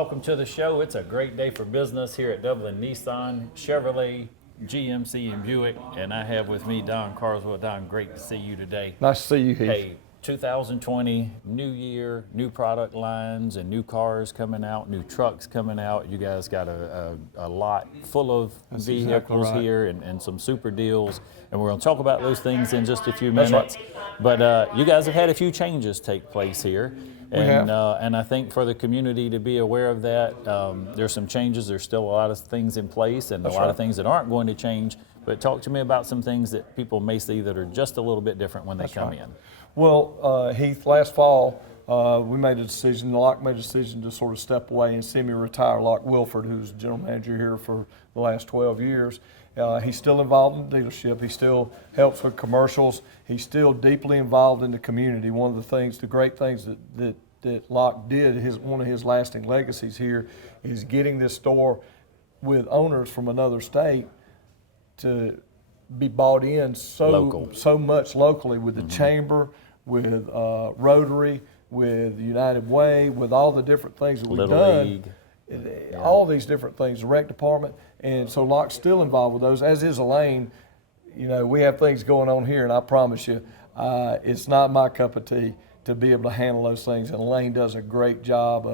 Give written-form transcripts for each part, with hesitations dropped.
welcome to the show. It's a great day for business here at Dublin Nissan, Chevrolet, GMC, and Buick. And I have with me Don Carswell. Don, great to see you today. Nice to see you, Heath. Hey, 2020, new year, new product lines and new cars coming out, new trucks coming out. You guys got a lot full of That's vehicles exactly right. here and some super deals. And we're going to talk about those things in just a few minutes. But you guys have had a few changes take place here. And I think for the community to be aware of that, there's some changes. There's still a lot of things in place and a lot of things that aren't going to change. But talk to me about some things that people may see that are just a little bit different when they come in. Well, Heath, last fall, we made a decision, Locke made a decision to sort of step away and semi-retire Locke Wilford, who's general manager here for the last 12 years. He's still involved in the dealership. He still helps with commercials. He's still deeply involved in the community. One of the things, the great things that Locke did, one of his lasting legacies here is getting this store with owners from another state to be bought in so much locally with the chamber, with Rotary, with United Way, with all the different things that we've done. All these different things, the rec department, and so Locke's still involved with those, as is Elaine. You know, we have things going on here, and I promise you, it's not my cup of tea to be able to handle those things, and Elaine does a great job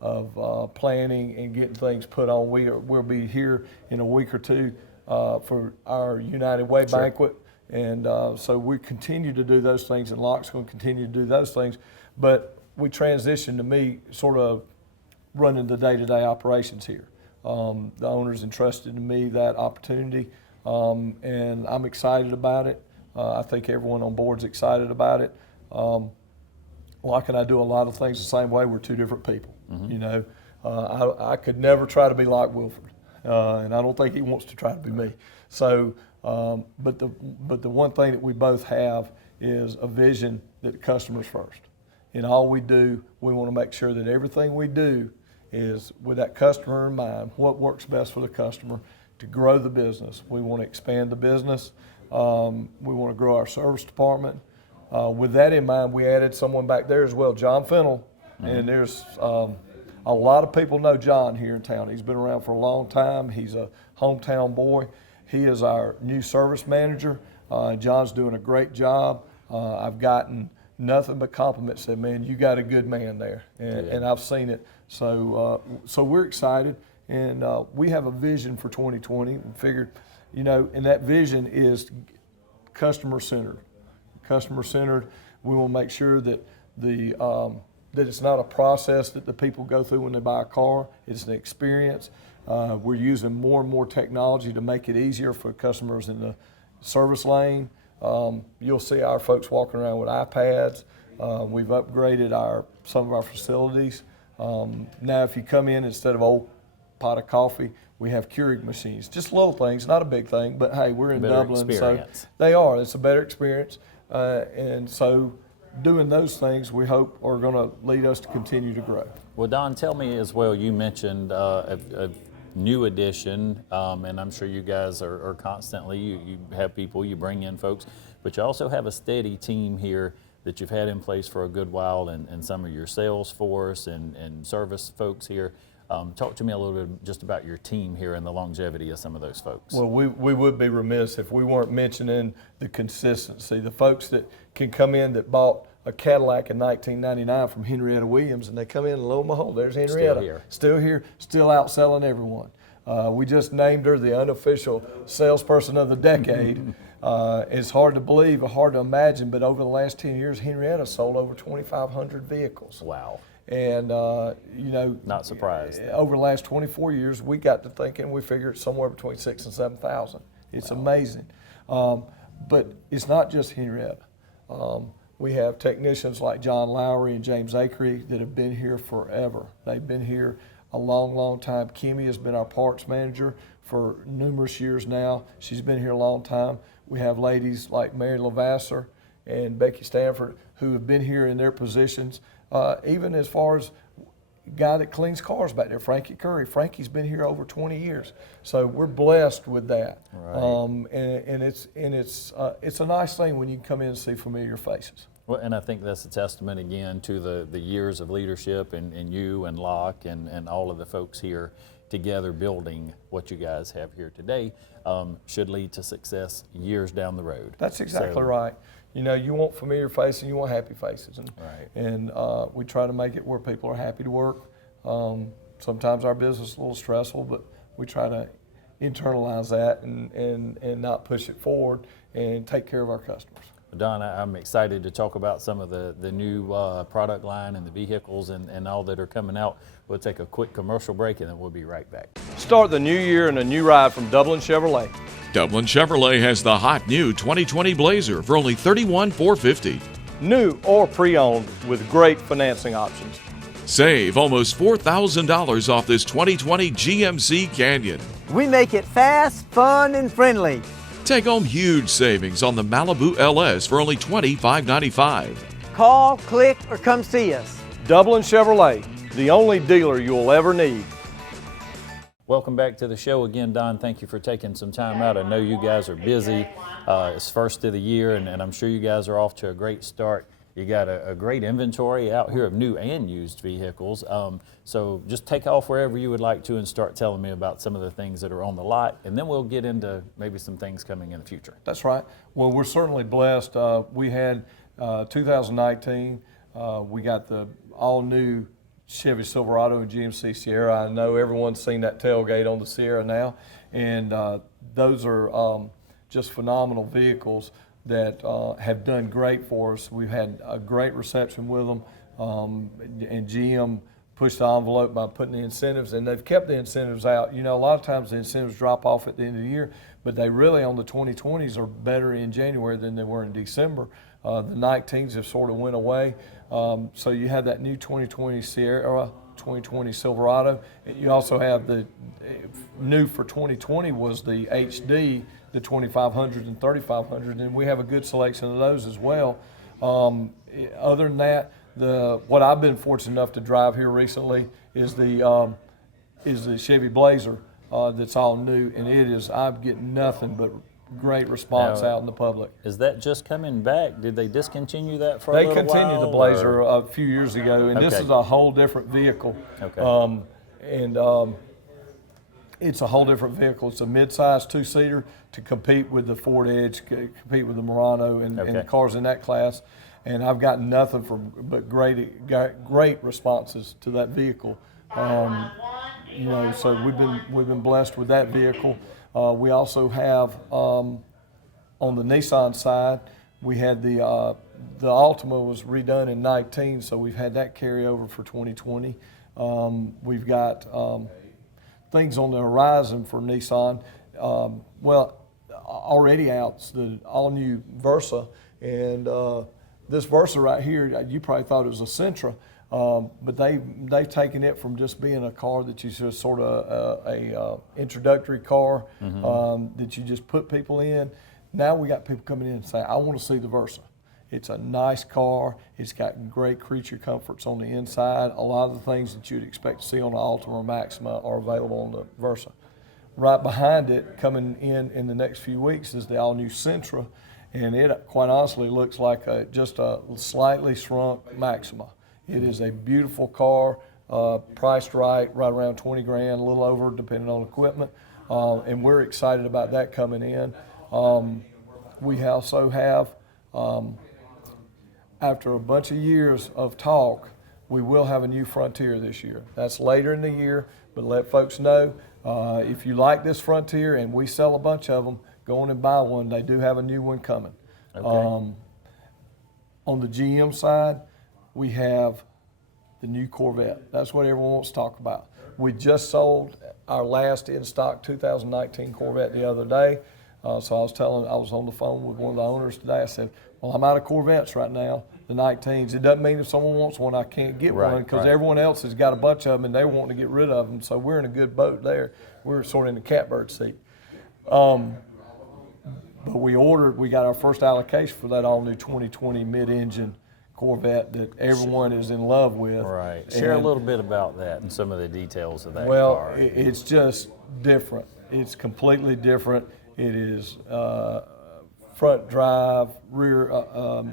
of planning and getting things put on. We'll be here in a week or two for our United Way banquet, and so we continue to do those things, and Locke's going to continue to do those things, but we transitioned to me sort of running the day-to-day operations here. The owners entrusted to me that opportunity, and I'm excited about it. I think everyone on board's excited about it. Locke and I do a lot of things the same way. We're two different people. You know, I could never try to be Locke Wilford, and I don't think he wants to try to be me. So, but the one thing that we both have is a vision that the customer's first. In all we do, we want to make sure that everything we do is with that customer in mind, what works best for the customer to grow the business. We want to expand the business. We want to grow our service department. With that in mind, we added someone back there as well, John Fennell. And there's a lot of people know John here in town. He's been around for a long time. He's a hometown boy. He is our new service manager. John's doing a great job. I've gotten nothing but compliments. Said, man, you got a good man there, and I've seen it. So we're excited, and we have a vision for 2020. We figured, you know, and that vision is customer centered. Customer centered. We will make sure that that it's not a process that the people go through when they buy a car. It's an experience. We're using more and more technology to make it easier for customers in the service lane. You'll see our folks walking around with iPads. We've upgraded some of our facilities. Now if you come in, instead of old pot of coffee, we have Keurig machines. Just little things, not a big thing, but hey, we're in Dublin, so they are. It's a better experience. And so doing those things, we hope, are going to lead us to continue to grow. Well, Don, tell me as well, you mentioned a new addition, and I'm sure you guys are constantly, you have people, you bring in folks, but you also have a steady team here that you've had in place for a good while, and some of your sales force and service folks here. Talk to me a little bit just about your team here and the longevity of some of those folks. Well, we would be remiss if we weren't mentioning the consistency. The folks that can come in that bought a Cadillac in 1999 from Henrietta Williams, and they come in and lo and behold, there's Henrietta. Still here, still outselling everyone. We just named her the unofficial salesperson of the decade. It's hard to believe, or hard to imagine, but over the last 10 years, Henrietta sold over 2,500 vehicles. Wow. And, you know, not surprised. Over the last 24 years, we got to thinking, we figured somewhere between 6,000 and 7,000. It's amazing. But it's not just Henrietta. We have technicians like John Lowry and James Akery that have been here forever. They've been here a long, long time. Kimmy has been our parts manager for numerous years now. She's been here a long time. We have ladies like Mary Lavasser and Becky Stanford who have been here in their positions. Even as far as guy that cleans cars back there, Frankie Curry. Frankie's been here over 20 years, so we're blessed with that. Right. And it's a nice thing when you can come in and see familiar faces. Well, and I think that's a testament again to the years of leadership and you and Locke and all of the folks here together building what you guys have here today should lead to success years down the road. That's exactly right. You know, you want familiar faces and you want happy faces. And we try to make it where people are happy to work. Sometimes our business is a little stressful, but we try to internalize that and not push it forward and take care of our customers. Don, I'm excited to talk about some of the new product line and the vehicles and all that are coming out. We'll take a quick commercial break and then we'll be right back. Start the new year in a new ride from Dublin Chevrolet. Dublin Chevrolet has the hot new 2020 Blazer for only $31,450. New or pre-owned with great financing options. Save almost $4,000 off this 2020 GMC Canyon. We make it fast, fun, and friendly. Take home huge savings on the Malibu LS for only $25,995. Call, click, or come see us. Dublin Chevrolet, the only dealer you'll ever need. Welcome back to the show again, Don. Thank you for taking some time out. I know you guys are busy. It's first of the year, and I'm sure you guys are off to a great start. You got a great inventory out here of new and used vehicles. So just take off wherever you would like to and start telling me about some of the things that are on the lot, and then we'll get into maybe some things coming in the future. That's right. Well, we're certainly blessed. We had 2019, we got the all-new Chevy Silverado and GMC Sierra. I know everyone's seen that tailgate on the Sierra now, and those are just phenomenal vehicles that have done great for us. We've had a great reception with them, and GM pushed the envelope by putting the incentives, and they've kept the incentives out. You know, a lot of times the incentives drop off at the end of the year, but they really on the 2020s are better in January than they were in December. The 19s have sort of went away. So you have that new 2020 Sierra, 2020 Silverado. You also have the new for 2020 was the HD, the 2500 and 3500, and we have a good selection of those as well. Other than that, what I've been fortunate enough to drive here recently is the Chevy Blazer that's all new, and I'm getting nothing but great response out in the public. Is that just coming back? Did they discontinue that for a little while? They continued the Blazer a few years ago, and this is a whole different vehicle. It's a whole different vehicle. It's a mid-size two-seater to compete with the Ford Edge, compete with the Murano and the cars in that class. And I've gotten nothing but great responses to that vehicle. You know, so we've been blessed with that vehicle. We also have on the Nissan side, we had the Altima was redone in 19, so we've had that carry over for 2020. We've got things on the horizon for Nissan. Already out, the all-new Versa, and this Versa right here, you probably thought it was a Sentra, but they've taken it from just being a car that you just sort of a introductory car that you just put people in. Now we got people coming in and saying, I want to see the Versa. It's a nice car. It's got great creature comforts on the inside. A lot of the things that you'd expect to see on the Altima or Maxima are available on the Versa. Right behind it, coming in the next few weeks, is the all-new Sentra, and it quite honestly looks like just a slightly shrunk Maxima. It is a beautiful car, priced right around 20 grand, a little over depending on equipment, and we're excited about that coming in. We also have, after a bunch of years of talk, we will have a new Frontier this year. That's later in the year, but let folks know, if you like this Frontier, and we sell a bunch of them, go on and buy one. They do have a new one coming. On the GM side, we have the new Corvette. That's what everyone wants to talk about. We just sold our last in-stock 2019 Corvette the other day. So I was on the phone with one of the owners today. I said, well, I'm out of Corvettes right now, the 19s. It doesn't mean if someone wants one, I can't get one, because everyone else has got a bunch of them and they want to get rid of them. So we're in a good boat there. We're sort of in the catbird seat. But we got our first allocation for that all-new 2020 mid-engine Corvette that everyone is in love with. Right. Share a little bit about that and some of the details of that car. Well, it's just different. It's completely different. It is front drive, rear,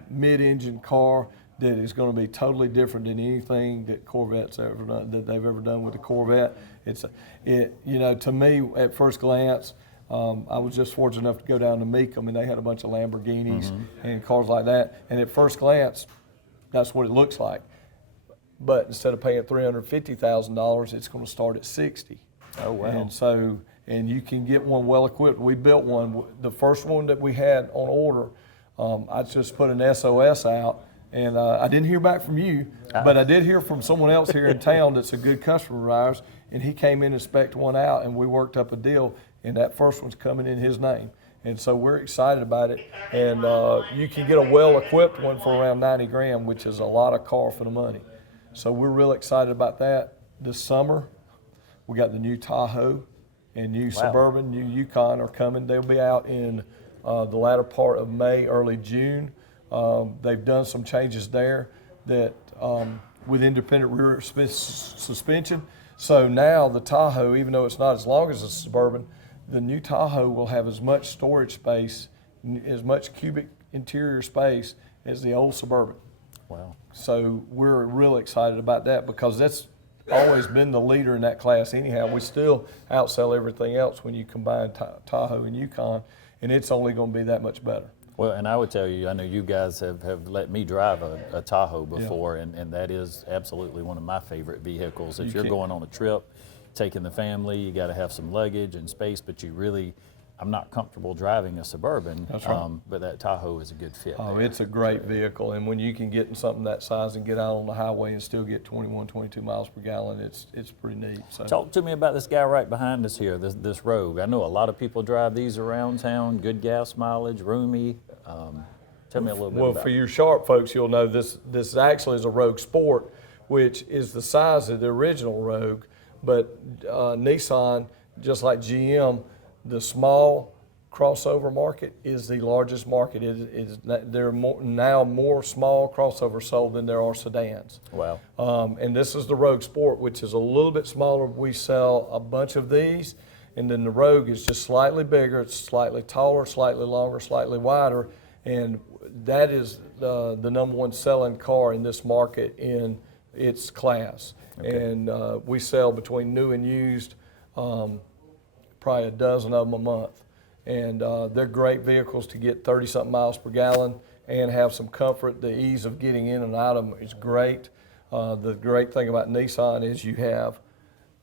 mid-engine car that is going to be totally different than anything that Corvette's ever done, that they've ever done with the Corvette. To me, at first glance, I was just fortunate enough to go down to Mecum, and they had a bunch of Lamborghinis and cars like that. And at first glance, that's what it looks like. But instead of paying $350,000, it's going to start at $60,000. Oh, wow. And so, and you can get one well equipped. We built one. The first one that we had on order, I just put an SOS out, and I didn't hear back from you, but I did hear from someone else here in town that's a good customer of ours, and he came in and spec'd one out, and we worked up a deal, and that first one's coming in his name. And so we're excited about it, and you can get a well-equipped one for around $90,000, which is a lot of car for the money. So we're real excited about that. This summer, we got the new Tahoe and new Suburban, new Yukon are coming. They'll be out in the latter part of May, early June. They've done some changes there that with independent rear suspension. So now the Tahoe, even though it's not as long as the Suburban, the new Tahoe will have as much storage space, as much cubic interior space as the old Suburban. Wow. So we're real excited about that because that's always been the leader in that class anyhow. We still outsell everything else when you combine Tahoe and Yukon, and it's only going to be that much better. Well, and I would tell you, I know you guys have let me drive a Tahoe before, and that is absolutely one of my favorite vehicles. If you're going on a trip, taking the family, you got to have some luggage and space, but I'm not comfortable driving a Suburban. That's right. But that Tahoe is a good fit. Oh, there. it's a great vehicle, and when you can get in something that size and get out on the highway and still get 21, 22 miles per gallon, it's pretty neat. So. Talk to me about this guy right behind us here, this Rogue. I know a lot of people drive these around town, good gas mileage, roomy. Tell me a little bit about it. Well, for you sharp folks, you'll know this actually is a Rogue Sport, which is the size of the original Rogue, but Nissan, just like GM, the small crossover market is the largest market. There are now more small crossovers sold than there are sedans. Wow. And this is the Rogue Sport, which is a little bit smaller. We sell a bunch of these, and then the Rogue is just slightly bigger. It's slightly taller, slightly longer, slightly wider, and that is the number one selling car in this market in its class. Okay. And we sell between new and used probably a dozen of them a month. And they're great vehicles to get 30-something miles per gallon and have some comfort. The ease of getting in and out of them is great. The great thing about Nissan is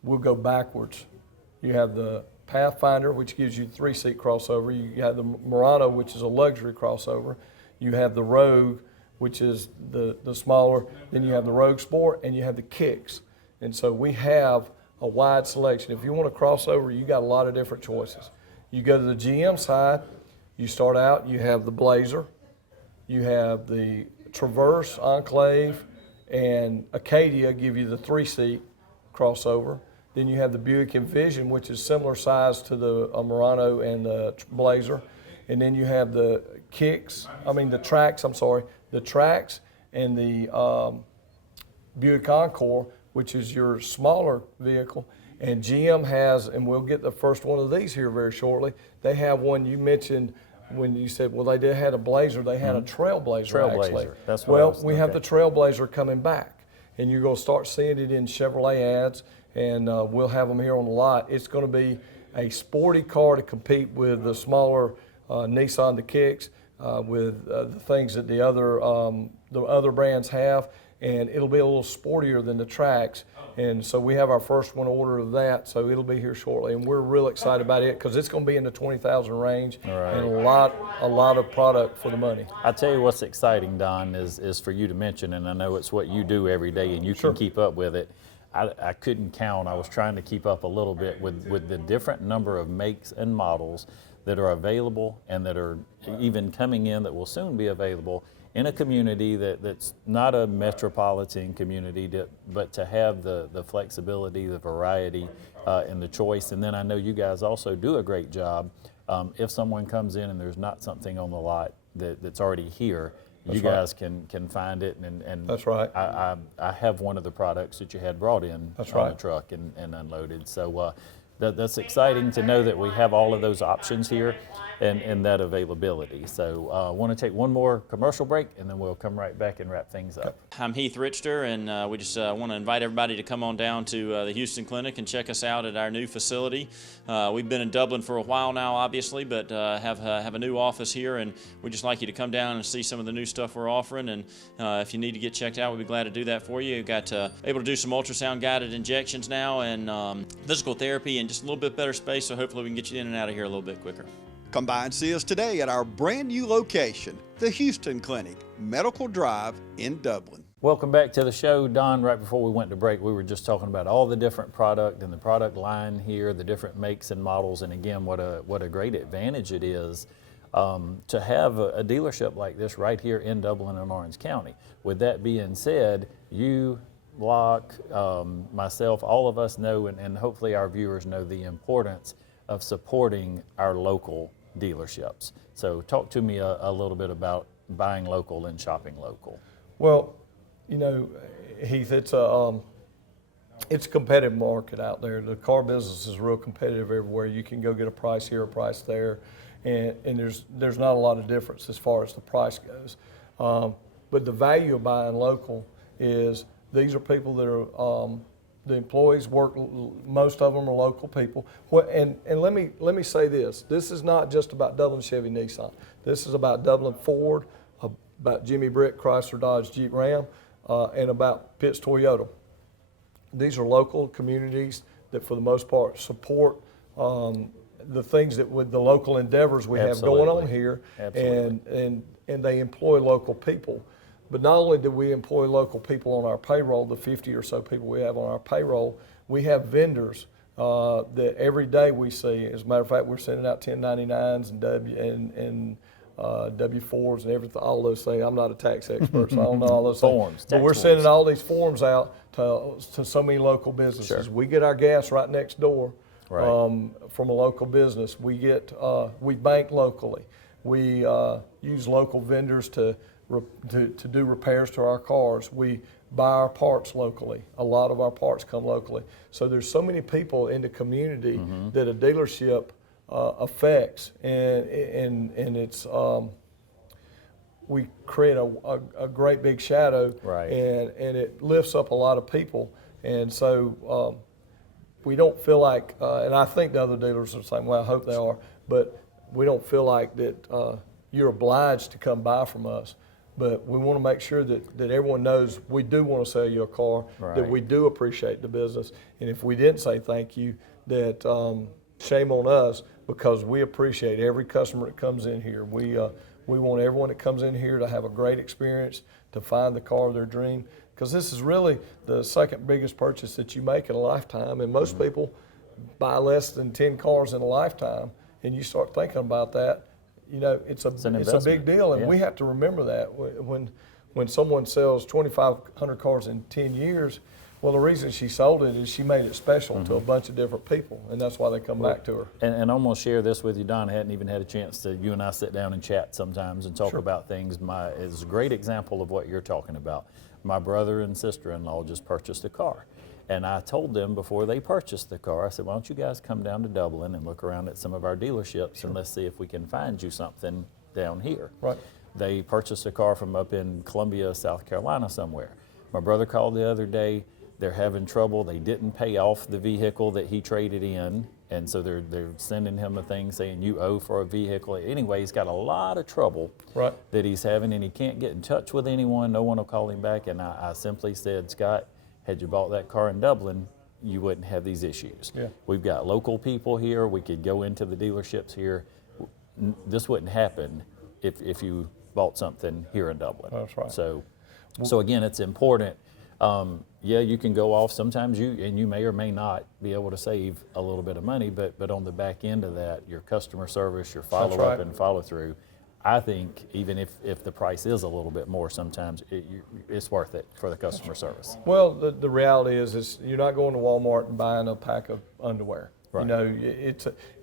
we'll go backwards. You have the Pathfinder, which gives you 3-seat crossover. You have the Murano, which is a luxury crossover. You have the Rogue, which is the smaller. Then you have the Rogue Sport, and you have the Kicks. And so we have a wide selection. If you want a crossover, you got a lot of different choices. You go to the GM side, you start out, you have the Blazer, you have the Traverse, Enclave, and Acadia give you the 3-seat crossover. Then you have the Buick Envision, which is similar size to the Murano and the Blazer. And then you have the Tracks and the Buick Encore, which is your smaller vehicle. And GM has, and we'll get the first one of these here very shortly, they have one you mentioned when you said, well, they had a Blazer, they had a Trailblazer actually. That's what we have the Trailblazer coming back, and you're going to start seeing it in Chevrolet ads, and we'll have them here on the lot. It's going to be a sporty car to compete with the smaller Nissan, the Kicks, with the things that the other brands have, and it'll be a little sportier than the Tracks. And so we have our first one order of that, so it'll be here shortly, and we're real excited about it because it's going to be in the 20,000 range. Right. And a lot of product for the money. I'll tell you what's exciting, Don, is for you to mention, and I know it's what you do every day, and you can keep up with it. I couldn't count. I was trying to keep up a little bit with the different number of makes and models that are available and that are even coming in that will soon be available in a community that's not a metropolitan community, but to have the flexibility, the variety, and the choice. And then I know you guys also do a great job. If someone comes in and there's not something on the lot that's already here, you guys can find it. And that's right. I have one of the products that you had brought in on the truck and unloaded. So that's exciting to know that we have all of those options here and that availability. So I want to take one more commercial break, and then we'll come right back and wrap things up. I'm Heath Richter, and we just want to invite everybody to come on down to the Houston Clinic and check us out at our new facility. We've been in Dublin for a while now, obviously, but have a new office here, and we'd just like you to come down and see some of the new stuff we're offering. And if you need to get checked out, we'd be glad to do that for you. We've got able to do some ultrasound guided injections now, and physical therapy, and just a little bit better space. So hopefully we can get you in and out of here a little bit quicker. Come by and see us today at our brand new location, the Houston Clinic, Medical Drive in Dublin. Welcome back to the show. Don, right before we went to break, we were just talking about all the different product and the product line here, the different makes and models, and again, what a great advantage it is to have a dealership like this right here in Dublin and Orange County. With that being said, you, Locke, myself, all of us know, and hopefully our viewers know the importance of supporting our local dealerships. So talk to me a little bit about buying local and shopping local. Well, you know, Heath, it's a competitive market out there. The car business is real competitive everywhere. You can go get a price here, a price there, and there's not a lot of difference as far as the price goes. But the value of buying local is these are people that are the employees work. Most of them are local people. And let me say this: this is not just about Dublin Chevy Nissan. This is about Dublin Ford, about Jimmy Britt Chrysler Dodge Jeep Ram, and about Pitts Toyota. These are local communities that, for the most part, support the things that with the local endeavors we have going on here, and they employ local people. But not only do we employ local people on our payroll, the 50 or so people we have on our payroll, we have vendors that every day we see. As a matter of fact, we're sending out 1099s and W-4s and everything, all those things. I'm not a tax expert, so I don't know all those forms, things. But we're sending all these forms out to so many local businesses. Sure. We get our gas right next door Right. from a local business. We bank locally. We use local vendors to do repairs to our cars. We buy our parts locally. A lot of our parts come locally. So there's so many people in the community that a dealership affects, and it's we create a great big shadow, Right. and it lifts up a lot of people, and so we don't feel like, and I think the other dealers are the same way. I hope they are, but we don't feel like that you're obliged to come buy from us. But we want to make sure that everyone knows we do want to sell you a car, Right. that we do appreciate the business. And if we didn't say thank you, that shame on us, because we appreciate every customer that comes in here. We want everyone that comes in here to have a great experience, to find the car of their dream, because this is really the second biggest purchase that you make in a lifetime. And most people buy less than 10 cars in a lifetime, and you start thinking about that. You know, it's a big deal, and we have to remember that when someone sells 2,500 cars in 10 years. Well, the reason she sold it is she made it special to a bunch of different people, and that's why they come back to her. And I'm going to share this with you, Don. I hadn't even had a chance to, you and I sit down and chat sometimes and talk about things. It's a great example of what you're talking about. My brother and sister-in-law just purchased a car. And I told them before they purchased the car, I said, why don't you guys come down to Dublin and look around at some of our dealerships and let's see if we can find you something down here. Right. They purchased a car from up in Columbia, South Carolina somewhere. My brother called the other day. They're having trouble. They didn't pay off the vehicle that he traded in. And so they're sending him a thing saying you owe for a vehicle. Anyway, he's got a lot of trouble that he's having, and he can't get in touch with anyone. No one will call him back. And I simply said, Scott, had you bought that car in Dublin, you wouldn't have these issues. Yeah. We've got local people here. We could go into the dealerships here. This wouldn't happen if you bought something here in Dublin. That's right. So again, it's important. Yeah, you can go off. Sometimes you may or may not be able to save a little bit of money, but on the back end of that, your customer service, your follow-up and follow-through, I think even if the price is a little bit more, sometimes it's worth it for the customer service. Well, the reality is you're not going to Walmart and buying a pack of underwear. Right. You know,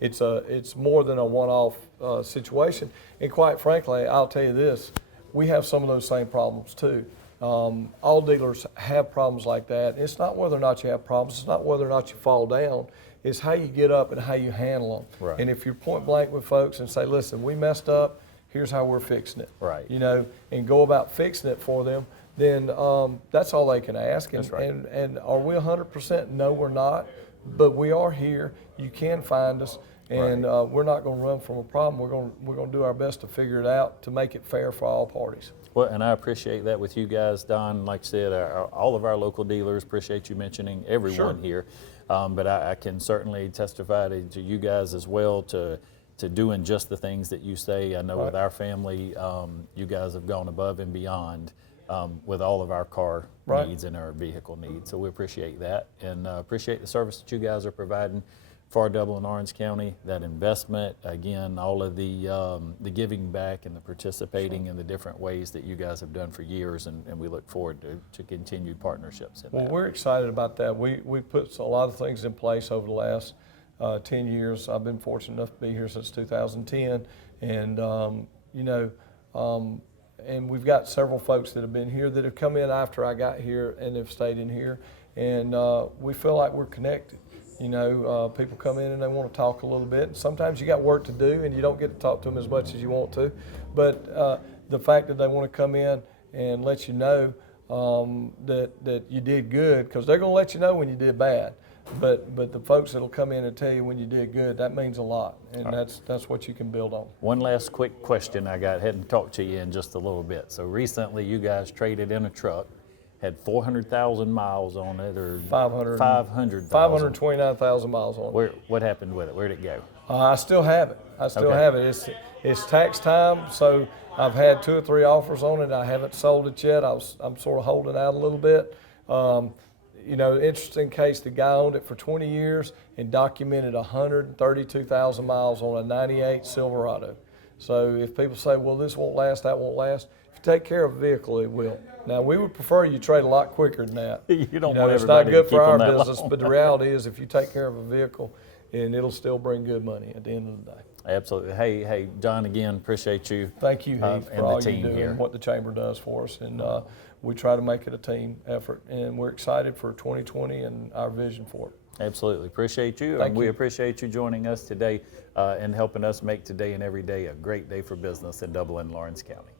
it's more than a one-off situation. And quite frankly, I'll tell you this: we have some of those same problems too. All dealers have problems like that. It's not whether or not you have problems. It's not whether or not you fall down. It's how you get up and how you handle them. Right. And if you're point blank with folks and say, listen, we messed up, here's how we're fixing it. Right. You know, and go about fixing it for them, then that's all they can ask. And, That's right. and are we 100%? No, we're not. But we are here. You can find us. And we're not going to run from a problem. We're going to do our best to figure it out to make it fair for all parties. Well, and I appreciate that with you guys, Don. Like I said, all of our local dealers, appreciate you mentioning everyone here. But I can certainly testify to you guys as well to doing just the things that you say. I know with our family, you guys have gone above and beyond with all of our car needs and our vehicle needs. So we appreciate that, and appreciate the service that you guys are providing for Dublin, Orange County, that investment, again, all of the giving back and the participating in the different ways that you guys have done for years, and we look forward to continued partnerships in Well, that. we're excited about that. We put a lot of things in place over the last 10 years. I've been fortunate enough to be here since 2010, and you know, and we've got several folks that have been here that have come in after I got here and have stayed in here, and we feel like we're connected. You know, people come in and they want to talk a little bit. Sometimes you got work to do and you don't get to talk to them as much as you want to. But the fact that they want to come in and let you know that you did good, because they're going to let you know when you did bad. But the folks that'll come in and tell you when you did good, that means a lot, and that's what you can build on. One last quick question I got, hadn't talked to you in just a little bit. So recently you guys traded in a truck, had 400,000 miles on it, or 500,000. 529,000 miles on it. What happened with it? Where'd it go? I still have it. I still have it. It's tax time, so I've had 2 or 3 offers on it. I haven't sold it yet. I'm sort of holding out a little bit. You know, interesting case, the guy owned it for 20 years and documented 132,000 miles on a 98 Silverado. So if people say, well, this won't last, that won't last, if you take care of a vehicle, it will. Now, we would prefer you trade a lot quicker than that. You don't know, want it's not everybody good to for keep our them that business, long. but the reality is if you take care of a vehicle, and it'll still bring good money at the end of the day. Absolutely. Hey, John, again, appreciate you. Thank you, Heath, and for the all you team do here. and what the Chamber does for us. And we try to make it a team effort, and we're excited for 2020 and our vision for it. Absolutely. Appreciate you. Thank And we you. appreciate you joining us today and helping us make today and every day a great day for business in Dublin, Lawrence County.